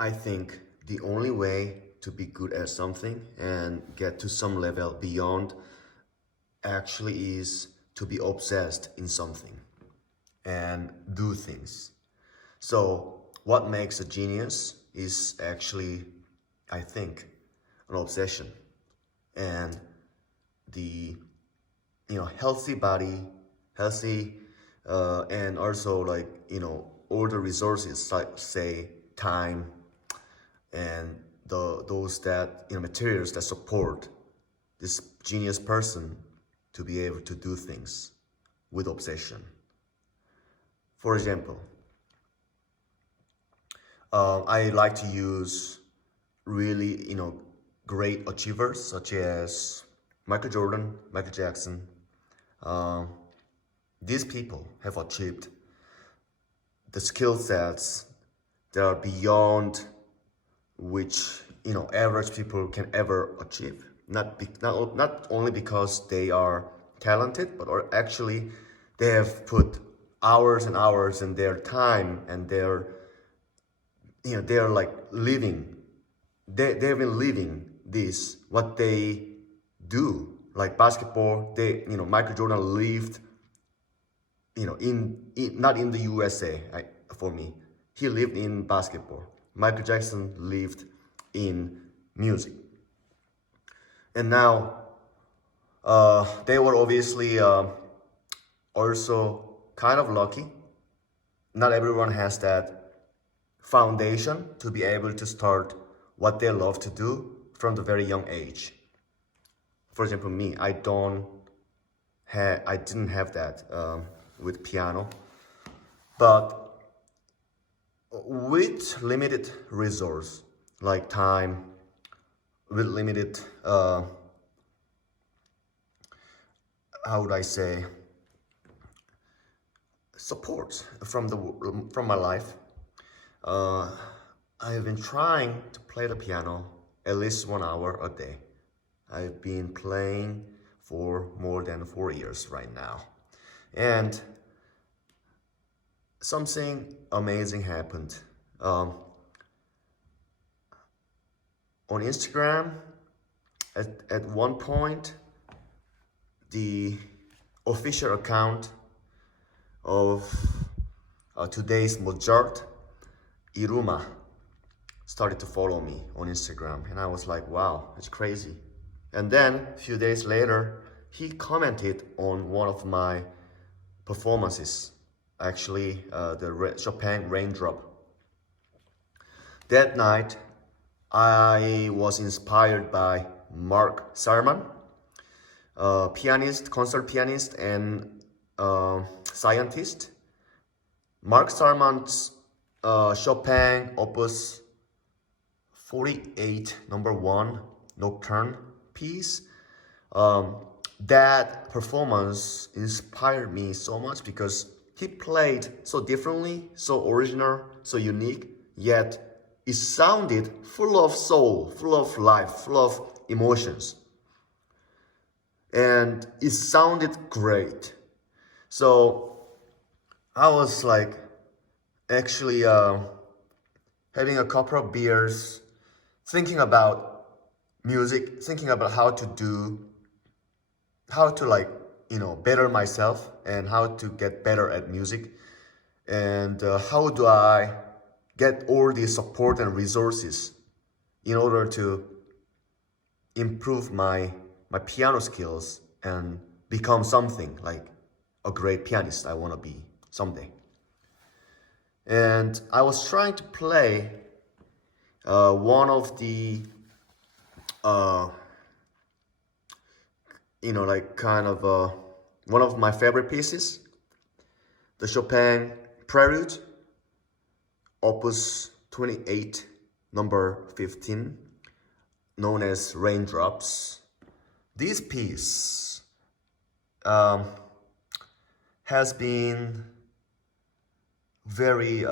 I think the only way to be good at something and get to some level beyond actually is to be obsessed in something and do things. So what makes a genius is actually, I think, an obsession and the healthy body, healthy, and also like all the resources like say time and those that materials that support this genius person to be able to do things with obsession. For example, I like to use really great achievers such as Michael Jordan, Michael Jackson. Uh, these people have achieved the skill sets that are beyond which average people can ever achieve. Not only because they are talented, but actually they have put hours and hours in their time and they're like living. They've been living this what they do. Like basketball, Michael Jordan lived in not in the USA. For me, he lived in basketball. Michael Jackson lived in music. And now they were obviously also kind of lucky. Not everyone has that foundation to be able to start what they love to do from the very young age. For example, me, I didn't have that with piano, but with limited resource like time, with limited how would I say support from my life. I have been trying to play the piano at least 1 hour a day. I've been playing for more than 4 years right now. And something amazing happened. On Instagram, at one point, the official account of today's Mozart, Yiruma, started to follow me on Instagram. And I was like, wow, it's crazy. And then a few days later, he commented on one of my performances, actually the Chopin Raindrop. That night, I was inspired by Mark Sarman, pianist, concert pianist, and scientist. Mark Sarman's Chopin Opus 48, number 1, Nocturne piece. That performance inspired me so much because he played so differently, so original, so unique, yet it sounded full of soul, full of life, full of emotions. And it sounded great. So I was like actually having a couple of beers, thinking about music, thinking about how to better myself and how to get better at music, and how do I get all the support and resources in order to improve my piano skills and become something like a great pianist I want to be someday. And I was trying to play one of the one of my favorite pieces, the Chopin Prelude, Opus 28, number 15, known as Raindrops. This piece has been very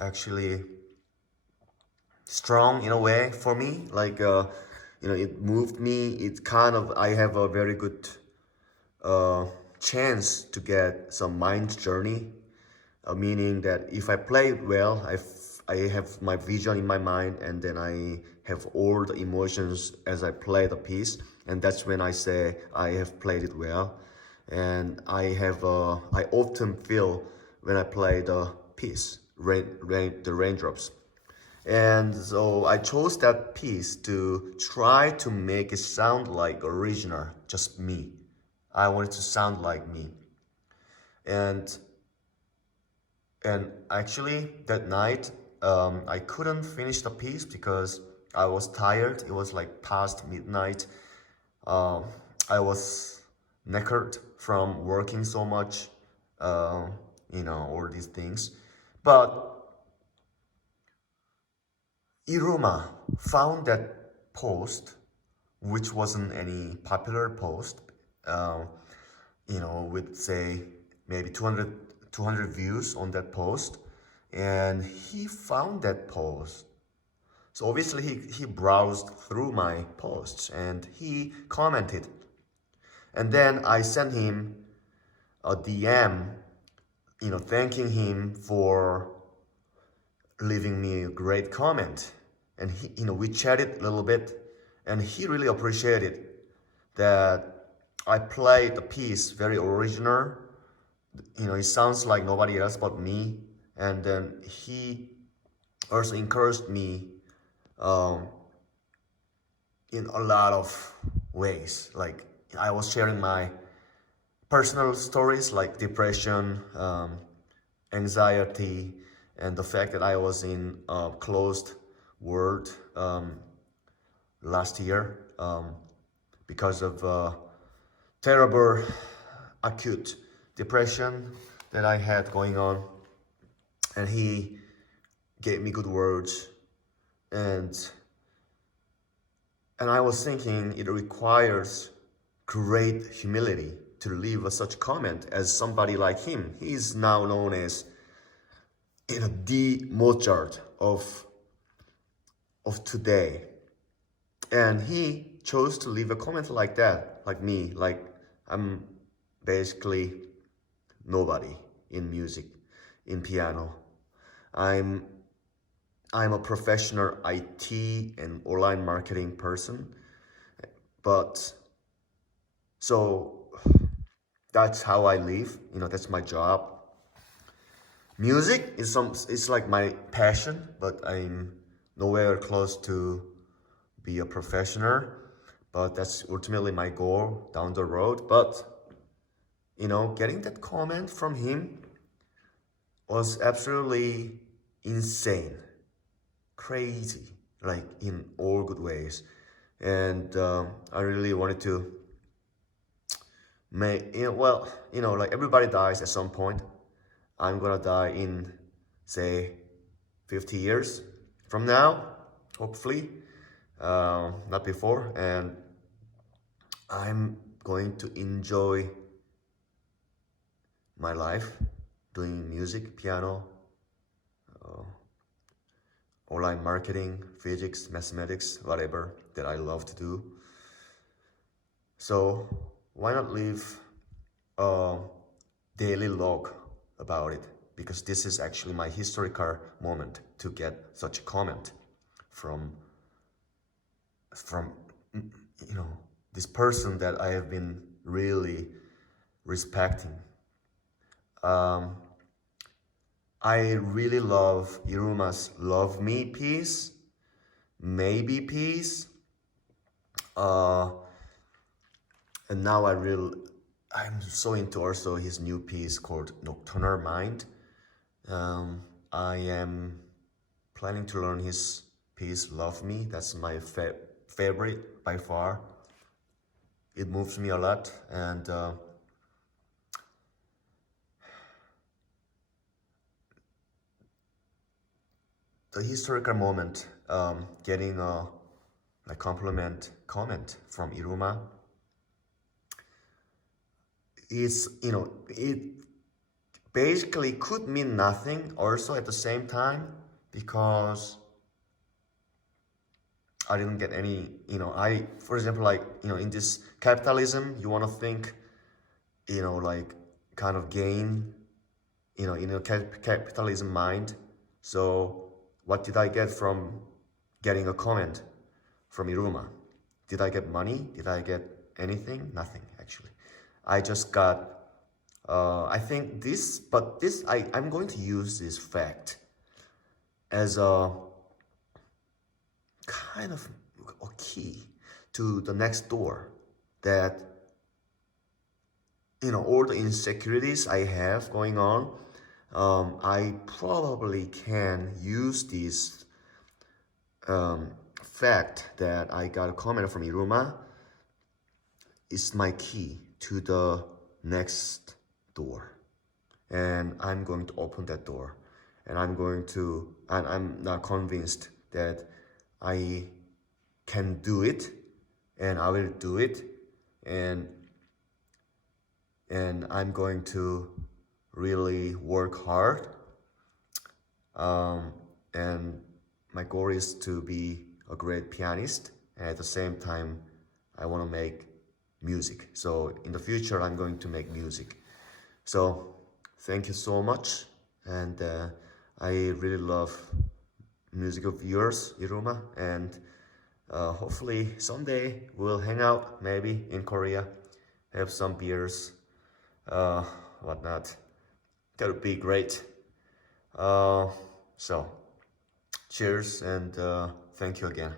actually strong in a way for me. Like it moved me. It kind of, I have a very good chance to get some mind journey, meaning that if I play well, I have my vision in my mind, and then I have all the emotions as I play the piece, and that's when I say I have played it well. And I often feel when I play the piece, the raindrops. And so I chose that piece to try to make it sound like original, just me. I want it to sound like me. And and actually that night I couldn't finish the piece because I was tired. It was like past midnight. Um, I was knackered from working so much, uh, all these things. But Yiruma found that post, which wasn't any popular post, uh, with say maybe 200 views on that post. And he found that post. So obviously he browsed through my posts and he commented. And then I sent him a DM, thanking him for leaving me a great comment. And we chatted a little bit, and he really appreciated that I played the piece very original. It sounds like nobody else but me. And then he also encouraged me um, in a lot of ways. Like I was sharing my personal stories like depression, anxiety, and the fact that I was in a closed world last year because of terrible acute depression that I had going on. And he gave me good words, and I was thinking it requires great humility to leave such comment as somebody like him. He is now known as the Mozart of today, and he chose to leave a comment like that, like me, like I'm basically nobody in music, in piano. I'm a professional IT and online marketing person, but so that's how I live. That's my job. Music is it's like my passion, but I'm nowhere close to be a professional. But that's ultimately my goal down the road. But getting that comment from him was absolutely insane, crazy, like in all good ways. And I really wanted to make, like everybody dies at some point. I'm gonna die in, say, 50 years from now, hopefully, not before. And I'm going to enjoy my life doing music, piano, online marketing, physics, mathematics, whatever that I love to do. So why not leave a daily log about it? Because this is actually my historical moment to get such a comment from this person that I have been really respecting. I really love Yiruma's Love Me piece, Maybe piece. And now I'm so into also his new piece called Nocturnal Mind. I am planning to learn his piece, Love Me. That's my favorite by far. It moves me a lot, and the historical moment, getting a comment from Yiruma, is, it basically could mean nothing also at the same time, because I didn't get any, for example, like, in this capitalism, you want to think, like kind of gain, in a capitalism mind. So What did I get from getting a comment from Yiruma? Did I get money? Did I get anything? Nothing, actually. I just got, I think this, but this, I'm going to use this fact as a kind of a key to the next door, that, you know, all the insecurities I have going on, I probably can use this fact that I got a comment from Yiruma is my key to the next door. And I'm going to open that door. And I'm not convinced that I can do it, and I will do it. And I'm going to really work hard. And my goal is to be a great pianist, and at the same time I want to make music. So in the future I'm going to make music. So thank you so much, and I really love music of yours, Yiruma, and hopefully someday we'll hang out, maybe in Korea, have some beers, whatnot. That would be great. So cheers, and thank you again.